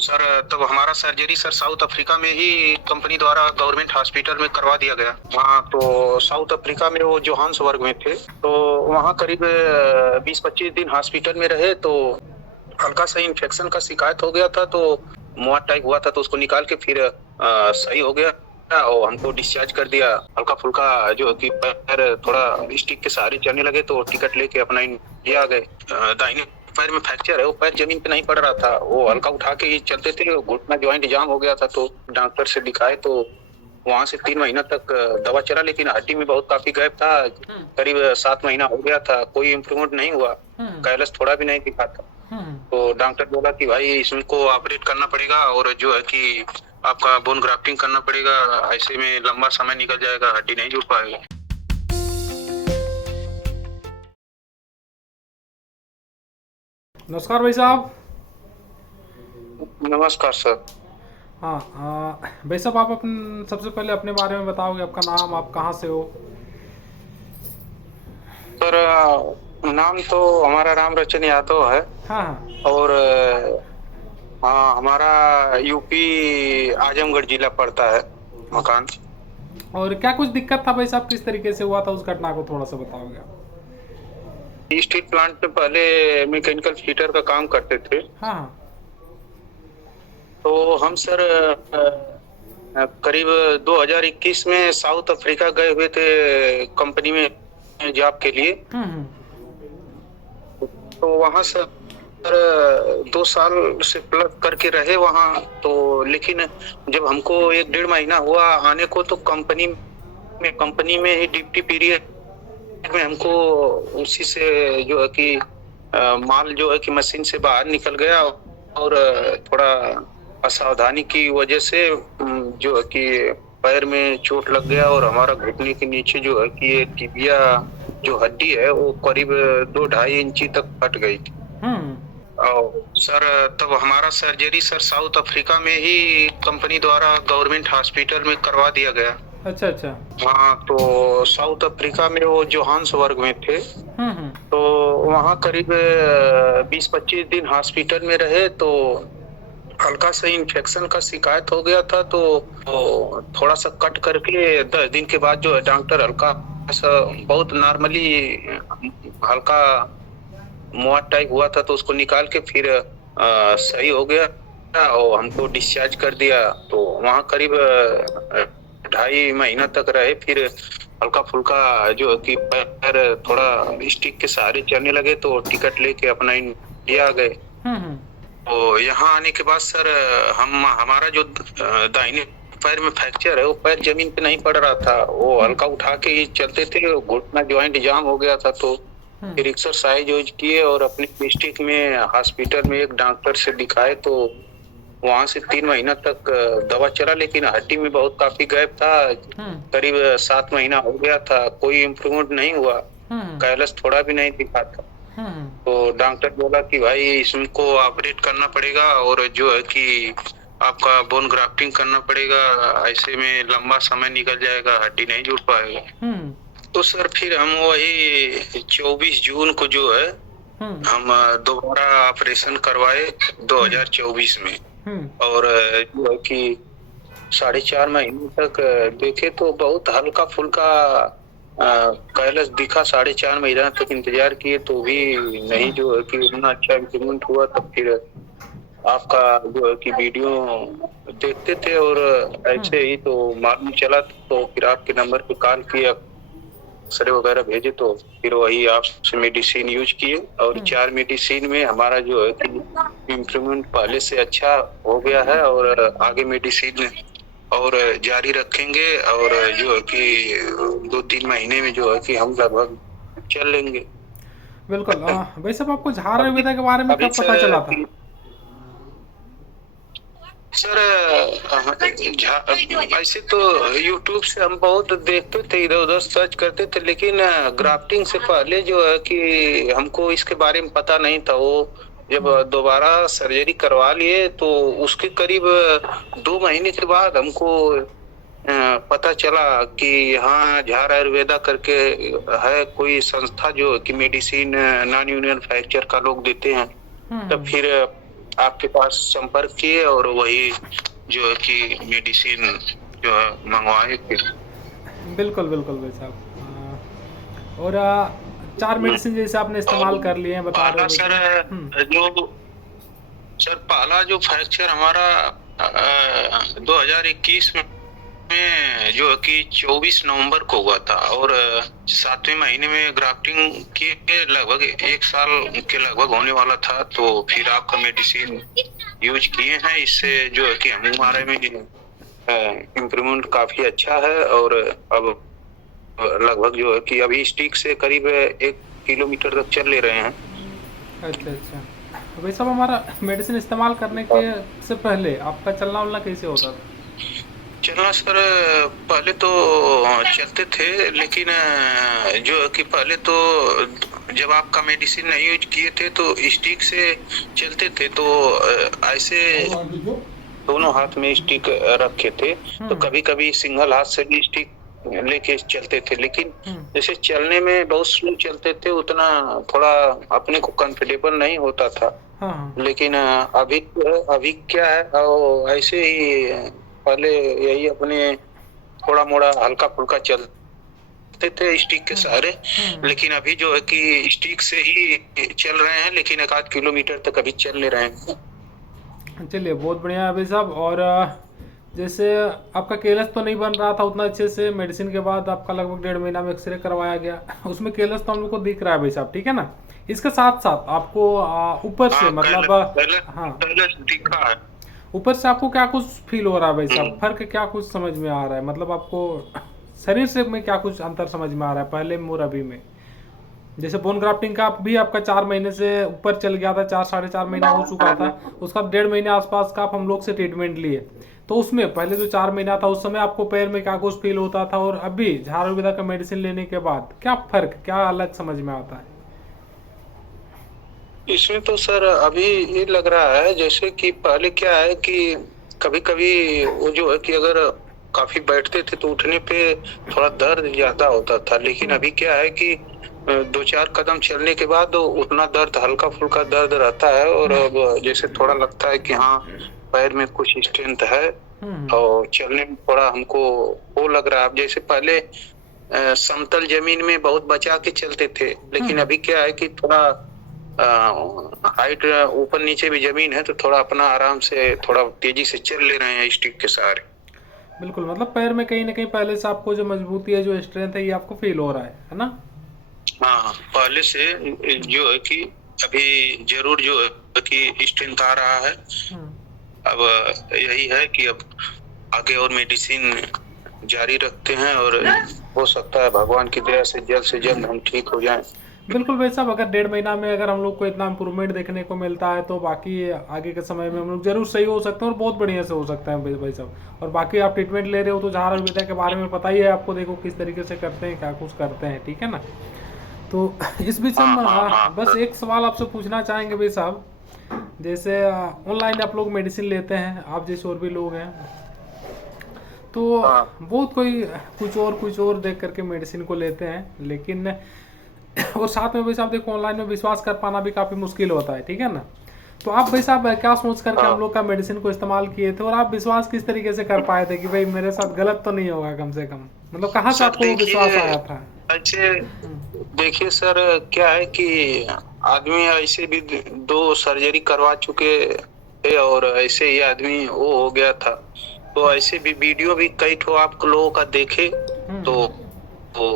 Sir तब हमारा surgery sir south Africa में ही कंपनी द्वारा गवर्नमेंट हॉस्पिटल में करवा दिया गया। हाँ, तो साउथ अफ्रीका में वो जोहान्सबर्ग में थे, तो वहाँ करीब 20-25 दिन हॉस्पिटल में रहे। तो हल्का सा इन्फेक्शन का शिकायत हो गया था, तो मुआ टाइप हुआ था, तो उसको निकाल के फिर सही हो गया और हमको डिस्चार्ज कर दिया। हल्का फुल्का जो कि पैर थोड़ा स्टिक के सहारे चलने लगे, तो टिकट लेके अपना इंडिया आ गए। दाहिने पैर में फ्रैक्चर है, वो पैर जमीन पे नहीं पड़ रहा था, वो हल्का उठा के ही चलते थे, घुटना ज्वाइंट जाम हो गया था। तो डॉक्टर से दिखाए, तो वहां से 3 महीना तक दवा चला, लेकिन हड्डी में बहुत काफी गैप था। करीब 7 महीना हो गया था, कोई इम्प्रूवमेंट नहीं हुआ, कैलस थोड़ा भी नहीं दिखा था। तो डॉक्टर बोला कि भाई इसको ऑपरेट करना पड़ेगा और जो है कि आपका बोन ग्राफ्टिंग करना पड़ेगा, ऐसे में लंबा समय निकल जाएगा, हड्डी नहीं जुड़ पाएगा। नमस्कार भाई साहब। नमस्कार सर। हाँ भाई साहब, आप सबसे पहले अपने बारे में बताओगे, आपका नाम, आप कहाँ से हो? सर नाम तो हमारा राम रचन यादव है। हाँ हाँ। और हाँ, हमारा यूपी आजमगढ़ जिला पड़ता है मकान। और क्या कुछ दिक्कत था भाई साहब, किस तरीके से हुआ था उस घटना को थोड़ा सा बताओगे आप? स्टील प्लांट में पहले मैकेनिकल फिटर का काम करते थे। हाँ हाँ। तो हम सर करीब 2021 में साउथ अफ्रीका गए हुए थे कंपनी में जॉब के लिए। तो वहाँ सर 2 साल से प्लस करके रहे वहाँ। तो लेकिन जब हमको 1-1.5 महीना हुआ आने को, तो कंपनी में ही ड्यूटी पीरियड में हमको उसी से जो है कि माल जो है कि मशीन से बाहर निकल गया, और थोड़ा असावधानी की वजह से जो है कि पैर में चोट लग गया, और हमारा घुटने के नीचे जो है कि ये टिबिया जो हड्डी है वो करीब 2-2.5 इंची तक फट गई थी। और सर तब हमारा सर्जरी सर साउथ अफ्रीका में ही कंपनी द्वारा गवर्नमेंट हॉस्पिटल में करवा दिया गया। अच्छा अच्छा। हाँ, तो साउथ अफ्रीका में वो जोहान्सबर्ग में थे। तो वहाँ करीब 20-25 दिन हॉस्पिटल में रहे। तो हल्का सा इन्फेक्शन का शिकायत हो गया था, तो थोड़ा सा कट करके 10 दिन के बाद जो है डॉक्टर हल्का सा बहुत नॉर्मली हल्का मुआ टाइप हुआ था, तो उसको निकाल के फिर सही हो गया और हमको डिस्चार्ज कर दिया। तो वहाँ करीब 2.5 महीना तक रहे। फिर हल्का फुल्का जो कि पैर थोड़ा स्टिक के सहारे चलने लगे, तो टिकट लेके अपना इंडिया आ गए। तो यहाँ आने के बाद सर हमारा जो दाहिने पैर में फ्रैक्चर है, वो पैर जमीन पे नहीं पड़ रहा था, वो हल्का उठा के ही चलते थे, घुटना ज्वाइंट जाम हो गया था। तो फिर एक्सरसाइज किए और अपने डिस्ट्रिक्ट में हॉस्पिटल में एक डॉक्टर से दिखाए। तो वहां से 3 महीना तक दवा चला, लेकिन हड्डी में बहुत काफी गैप था। करीब 7 महीना हो गया था, कोई इम्प्रूवमेंट नहीं हुआ, कैलस थोड़ा भी नहीं दिखा था। तो डॉक्टर बोला कि भाई इसको ऑपरेट करना पड़ेगा और जो है कि आपका बोन ग्राफ्टिंग करना पड़ेगा, ऐसे में लंबा समय निकल जाएगा, हड्डी नहीं जुड़ पाएगा। तो सर फिर हम वही 24 जून को जो है हम दोबारा ऑपरेशन करवाए 2024 में। और जो है कि 4.5 महीने तक देखे तो बहुत हल्का फुल्का कैलस दिखा। 4.5 महीना तक इंतजार किए तो भी नहीं जो है कि उतना अच्छा इम्प्रूवमेंट हुआ। तब फिर आपका जो है कि वीडियो देखते थे और ऐसे ही तो मालूम चला, तो फिर आपके नंबर पे कॉल किया, एक्सरे वगैरह भेजे, तो फिर वही आपसे मेडिसिन यूज किए। और 4 मेडिसिन में हमारा जो है कि इम्प्रूवमेंट पहले से अच्छा हो गया है, और आगे मेडिसिन और जारी रखेंगे, और जो है कि 2-3 महीने में जो है कि हम लगभग चल लेंगे। बिल्कुल। भाई साहब, आपको झाड़ आयुर्वेदा के बारे में कब पता चला था? सर ऐसे तो YouTube से हम बहुत देखते थे, इधर उधर सर्च करते थे, लेकिन ग्राफ्टिंग से पहले जो है कि हमको इसके बारे में पता नहीं था। वो जब दोबारा सर्जरी करवा लिए तो उसके करीब 2 महीने के बाद हमको पता चला कि हाँ, झार आयुर्वेदा करके है कोई संस्था जो कि मेडिसिन नॉन यूनियन फ्रैक्चर का लोग देते हैं। तब फिर आपके पास संपर्क किए और वही जो है कि मेडिसिन जो है मंगवाए फिर। बिल्कुल बिल्कुल भाई साहब। और 4 मेडिसिन जैसे आपने इस्तेमाल और कर लिए हैं बता रहे पहला हो भाई सर साहब। जो सर पहला जो फ्रैक्चर हमारा 2021 में जो है कि 24 नवंबर को हुआ था और 7वें महीने में ग्राफ्टिंग के लगभग 1 साल के लगभग होने वाला था। तो फिर आपका मेडिसिन यूज किए हैं, इससे जो है कि हमारे में इम्प्रूवमेंट काफी अच्छा है और अब लगभग जो है कि अभी स्टिक से करीब 1 किलोमीटर तक चल ले रहे हैं। अच्छा अच्छा। भाई साहब हमारा मेडिसिन इस्तेमाल करने के से पहले आपका चलना वलना कैसे होता था? चलना सर पहले तो चलते थे, लेकिन जो है कि पहले तो जब आपका मेडिसिन नहीं यूज किए थे तो स्टिक से चलते थे, तो ऐसे दोनों हाथ में स्टिक रखे थे, तो कभी कभी सिंगल हाथ से भी स्टिक लेके चलते थे। लेकिन जैसे चलने में बहुत स्लो चलते थे, उतना थोड़ा अपने को कंफर्टेबल नहीं होता था। हाँ। लेकिन अभी क्या है, ऐसे ही पहले यही अपने थोड़ा मोड़ा हल्का फुल्का चलते थे स्टिक के सहारे, लेकिन अभी जो है कि स्टिक से ही चल रहे हैं, लेकिन 1 आध किलोमीटर तक अभी चल ले रहे हैं। चलिए बहुत बढ़िया है भाई साहब। और जैसे आपका केलस तो नहीं बन रहा था उतना अच्छे से, मेडिसिन के बाद आपका लगभग 1.5 महीना में एक्सरे करवाया गया, उसमें केलस तो हम लोग को दिख रहा है भाई साहब, ठीक है ना। इसके साथ साथ आपको ऊपर से मतलब हाँ दिखा है। ऊपर से आपको क्या कुछ फील हो रहा है भाई साहब? फर्क क्या कुछ समझ में आ रहा है? मतलब आपको शरीर से में क्या कुछ अंतर समझ में आ रहा है पहले में और अभी में? जैसे बोन ग्राफ्टिंग का भी आपका 4 महीने से ऊपर चल गया था, 4 साढ़े 4 महीना हो चुका था, उसका 1.5 महीने आसपास का आप हम लोग से ट्रीटमेंट लिए। तो उसमें पहले जो 4 महीना था उस समय आपको पैर में क्या कुछ फील होता था, और अभी झाड़ आयुर्वेदा का मेडिसिन लेने के बाद क्या फर्क, क्या अलग समझ में आता है? इसमें तो सर अभी ये लग रहा है जैसे कि पहले क्या है कि कभी कभी वो जो है कि अगर काफी बैठते थे तो उठने पे थोड़ा दर्द ज्यादा होता था, लेकिन अभी क्या है कि 2-4 कदम चलने के बाद उतना दर्द, हल्का फुल्का दर्द रहता है, और अब जैसे थोड़ा लगता है कि हाँ पैर में कुछ स्ट्रेंथ है और चलने में थोड़ा हमको वो लग रहा है। अब जैसे पहले समतल जमीन में बहुत बचा के चलते थे, लेकिन अभी क्या है कि थोड़ा हाइट ऊपर नीचे भी जमीन है, तो थोड़ा अपना आराम से थोड़ा तेजी से चल ले रहे हैं स्टिक के सहारे। बिल्कुल, मतलब पैर में कहीं ना कहीं पहले से आपको जो मजबूती है, जो स्ट्रेंथ है, ये आपको फील हो रहा है ना? हाँ, पहले से जो है कि अभी जरूर जो है कि स्ट्रेंथ आ रहा है। अब यही है कि अब आगे और मेडिसिन जारी रखते हैं और हो सकता है भगवान की दया से जल्द हम ठीक हो जाएं। बिल्कुल भाई साहब, अगर 1.5 महीना में अगर हम लोग को इतना इम्प्रूवमेंट देखने को मिलता है तो बाकी आगे के समय में हम लोग जरूर सही हो सकते हैं और बहुत बढ़िया से हो सकता है भाई साहब। और बाकी आप ट्रीटमेंट ले रहे हो तो झाड़ आयुर्वेदा के बारे में पता ही है आपको, देखो किस तरीके से करते हैं, क्या कुछ करते हैं, ठीक है ना। तो इस बीच हम बस एक सवाल आपसे पूछना चाहेंगे भाई साहब, जैसे ऑनलाइन आप लोग मेडिसिन लेते हैं, आप जैसे और भी लोग हैं, तो बहुत कोई कुछ और देख करके मेडिसिन को लेते हैं, लेकिन और साथ में भाई साहब देखो ऑनलाइन में विश्वास कर पाना भी काफ़ी मुश्किल होता है, ठीक है ना। तो आप भाई साहब क्या सोच करके हम लोग का मेडिसिन को इस्तेमाल किए थे, और आप विश्वास किस तरीके से कर पाए थे कि भाई मेरे साथ गलत तो नहीं होगा कम से कम? मतलब कहाँ से आपको विश्वास आया था? अच्छे देखिए सर, क्या है कि आदमी ऐसे भी 2 सर्जरी करवा चुके थे और ऐसे ही आदमी वो हो गया था, तो ऐसे भी वीडियो भी कई ठो आप लोगों का देखे, तो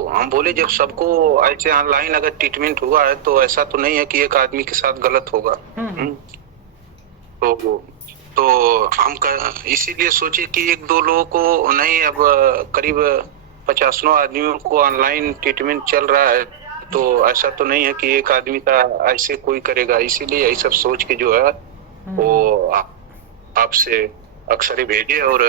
हम बोले जब सबको ऐसे ऑनलाइन अगर ट्रीटमेंट हुआ है तो ऐसा तो नहीं है कि एक आदमी के साथ गलत होगा। तो हम इसीलिए सोचे कि 1-2 लोगों को नहीं, अब करीब 50 आदमियों को ऑनलाइन ट्रीटमेंट चल रहा है, तो ऐसा तो नहीं है कि एक आदमी का ऐसे कोई करेगा। इसीलिए यही सब सोच के जो है वो आपसे अक्सर ही भेजे और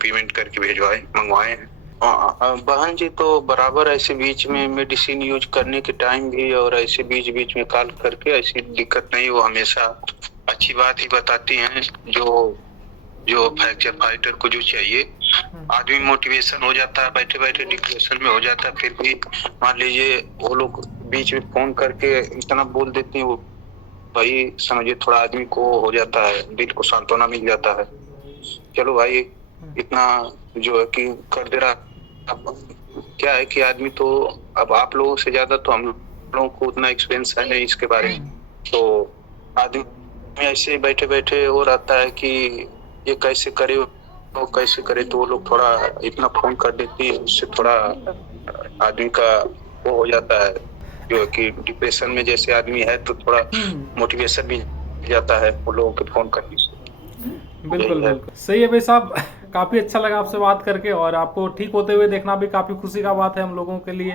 पेमेंट करके भिजवाए मंगवाए हैं। बहन जी तो बराबर ऐसे बीच में मेडिसिन यूज करने के टाइम भी और ऐसे बीच में कॉल करके ऐसी दिक्कत नहीं, वो हमेशा अच्छी बात ही बताती हैं। जो फ्रैक्चर फाइटर को जो चाहिए, आदमी मोटिवेशन हो जाता है, बैठे बैठे डिप्रेशन में हो जाता है, फिर भी मान लीजिए वो लोग बीच में फोन करके इतना बोल देती हैं, वो भाई समझिए थोड़ा आदमी को हो जाता है, दिल को सांत्वना मिल जाता है। चलो भाई इतना जो है कि कर दे रहा। अब क्या है कि आदमी तो, अब आप लोगों से ज्यादा तो हम लोगों को उतना एक्सपीरियंस है नहीं इसके बारे में, तो आदमी ऐसे बैठे बैठे वो रहता है कि ये कैसे करे वो कैसे करे, तो वो लोग थोड़ा इतना फोन कर देती है, उससे थोड़ा आदमी का वो हो जाता है, जो है कि डिप्रेशन में जैसे आदमी है तो थोड़ा मोटिवेशन भी जाता है वो लोगों के फोन करने से। बिल्कुल बिल्कुल सही है भाई साहब। काफी अच्छा लगा आपसे बात करके, और आपको ठीक होते हुए देखना भी काफी खुशी का बात है हम लोगों के लिए,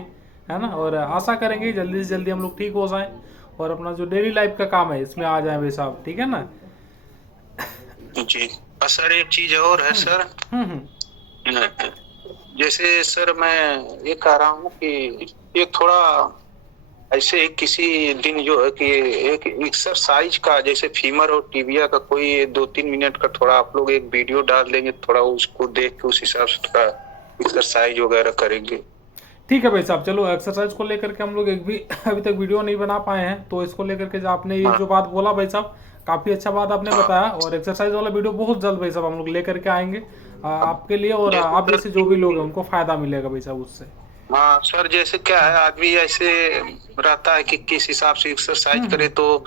है ना। और आशा करेंगे जल्दी से जल्दी हम लोग ठीक हो जाएं और अपना जो डेली लाइफ का काम है इसमें आ जाए भाई साहब, ठीक है ना। जी सर, एक चीज और है सर। जैसे सर मैं ये कह रहा हूँ कि ये थोड़ा ऐसे किसी दिन जो है कि एक एक्सरसाइज का, जैसे फीमर और टिबिया का कोई 2-3 मिनट का थोड़ा आप लोग एक वीडियो डाल देंगे, थोड़ा उसको देख के उस हिसाब से थोड़ा एक्सरसाइज वगैरह करेंगे। ठीक है भाई साहब, चलो एक्सरसाइज को लेकर के हम लोग एक भी अभी तक वीडियो नहीं बना पाए हैं, तो इसको लेकर के जो आपने ये जो बात बोला भाई साहब, काफी अच्छा बात आपने बताया। और एक्सरसाइज वाला वीडियो बहुत जल्द भाई साहब हम लोग लेकर के आएंगे आपके लिए, और आप जैसे जो भी लोग हैं उनको फायदा मिलेगा भाई साहब उससे। हाँ सर, जैसे क्या है आदमी ऐसे रहता है कि किस हिसाब से एक्सरसाइज करे, तो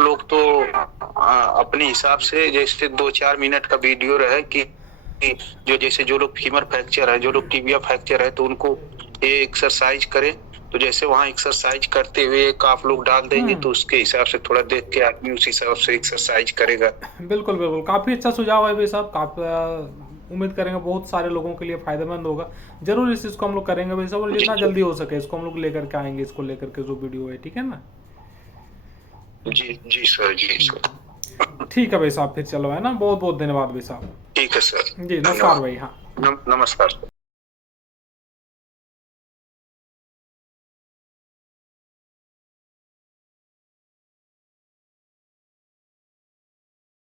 लोग तो अपने हिसाब से जैसे 2-4 मिनट का वीडियो रहे कि जो जैसे जो लोग फीमर फ्रैक्चर है, जो लोग टिबिया फ्रैक्चर है, तो उनको ये एक्सरसाइज करें, तो जैसे वहाँ एक्सरसाइज करते हुए एक आप लोग डाल देंगे तो उसके हिसाब से थोड़ा देख के आदमी उस हिसाब से एक्सरसाइज करेगा। बिल्कुल बिल्कुल, काफी अच्छा सुझाव है भाई साहब। काफी उम्मीद करेंगे बहुत सारे लोगों के लिए फायदेमंद होगा। जरूर इस चीज को हम लोग करेंगे भाई साहब, और जितना जल्दी हो सके इसको हम लोग लेकर के आएंगे, इसको लेकर के जो वीडियो है, ठीक है ना। जी जी सर, जी सर। ठीक है भाई साहब, फिर चलो, है ना। बहुत बहुत धन्यवाद भाई साहब। ठीक है सर, जी नमस्कार भाई। हाँ नमस्कार।